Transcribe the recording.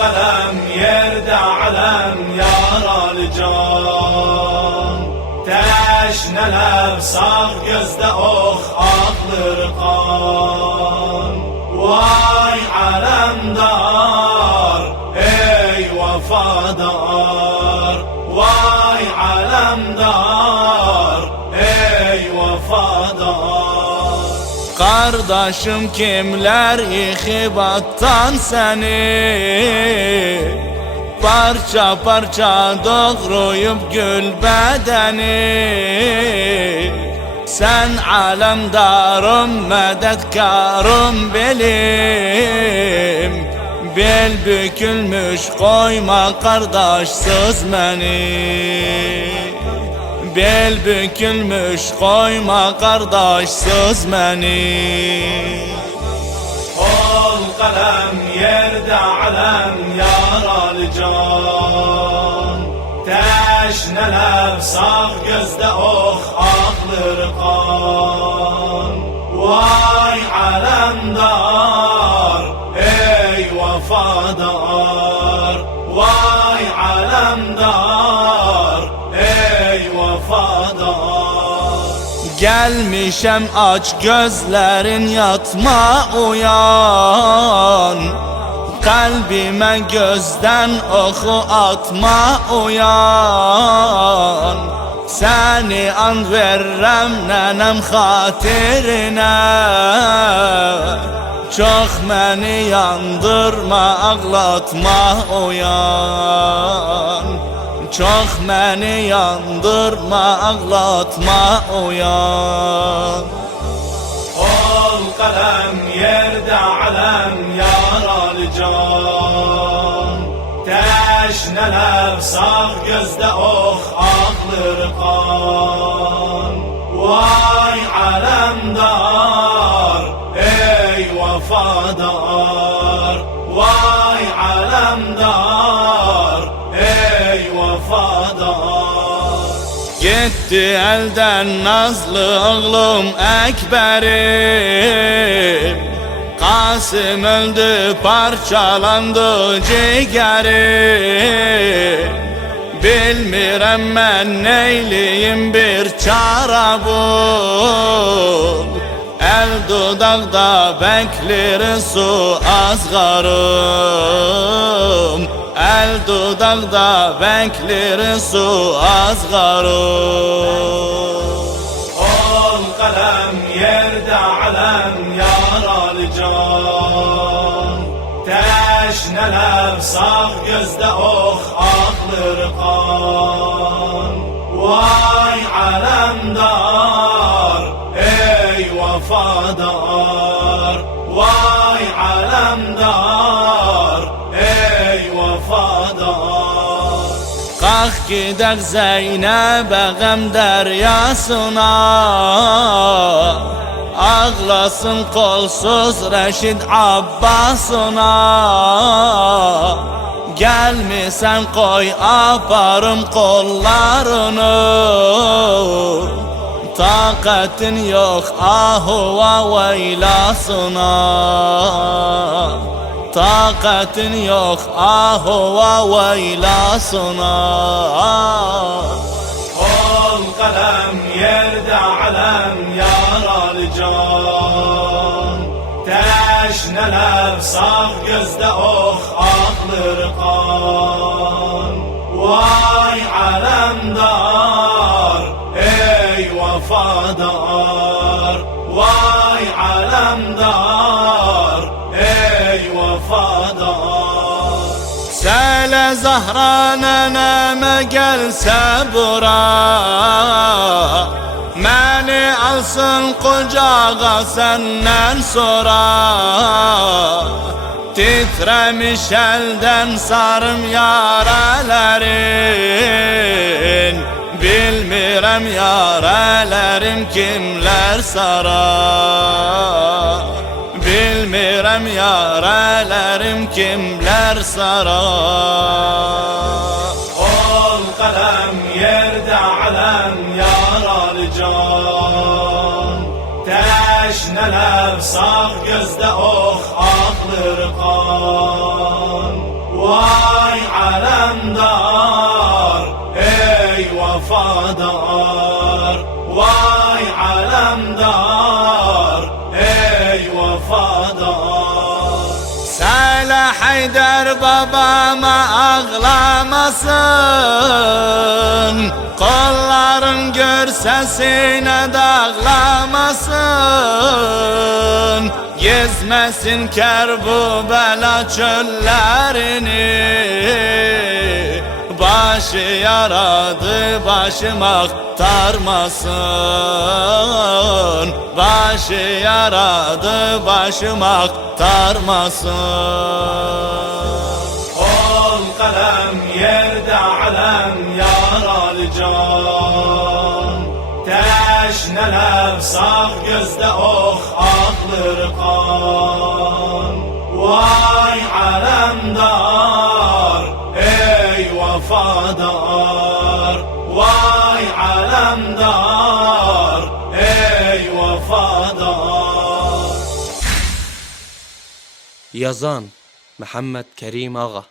qələm yerdə aləm yaralı can. Təşnələr sağ gözdə ox ağlır qan. Vay aləmdar ey vəfadar. Vay aləmdar ey vəfadar. Kardeşim kimler yıkıp attan seni, parça parça doğrayıp gül bedeni. Sen alemdarım medetkarım belim. Bel bükülmüş koyma kardeşsiz beni. Bel bükülmüş koyma kardeşsiz beni. Ol kalem yerde alem yaralı can. Teşneler sağ gözde ox ağlır kan. Vay alemdar ey vəfadar. Vay alemdar ey vəfadar. Gelmişem aç gözlerin yatma uyan. Kalbime gözden oku atma uyan. Seni an verrem nenem hatirine. Çok beni yandırma ağlatma uyan. Çok beni yandırma ağlatma uyan. Ol kalem yerde alem yaralı can. Teşneler sağ gözde ox ağlır kan. Vay alemdar ey vəfadar. Vay alemdar ey vəfadar. Gitti elden nazlı oğlum Ekberim. Kasım öldü parçalandı ciğerim. Bilmirəm mən neyliyim bir çara bul. El dudakta beklir su azgarım. El dudakta beklir su azgarım. Ol kalem yerde alem yaralı can. Teşneler sağ gözde ox ağlır kan. Vay alemdar ey vəfadar. Vay alemdar ey vəfadar. Kalk gidek Zeynep'e gəm deryasına. Ağlasın kolsuz Reşid Abbasına. Gelmişsen koy aparım kollarını. Takatin yok ahuva veylasına. Takatin yok ahuva veylasına. Ol kalem yerde alem yaralı can. Teşneler sağ gözde ox ağlır kan. Vay alemdar ey vəfadar. Vay alemdar ey vəfadar. Söyle Zahra neneme gelse bura. Məni alsın kucağa senden sonra. Titremiş elden sarım yarelerin. Bilmirəm yarelerim kimler sarar. Bilmirəm yarelerim kimler sarar. Ol kalem yerde alem yaralı can. Teşneler sağ gözde ox ağlır kan. Vay alemdar, ey vefadar. Vay alemdar, ey vefadar. Söyle Haydar babama ağlamasın, kolların görse sine dağlamasın. Gezmesin Kerbela çöllerini, başı yaradı başım aktarmasın. Başı yaradı başım aktarmasın. Kol kalem yerde alem yaralı can. Teşneler sağ gözde oh ağlar kan. Vay alemdar, ey vefadar. Vay alemdar, ey vefadar. Yazan Mehmet Kerim Ağa.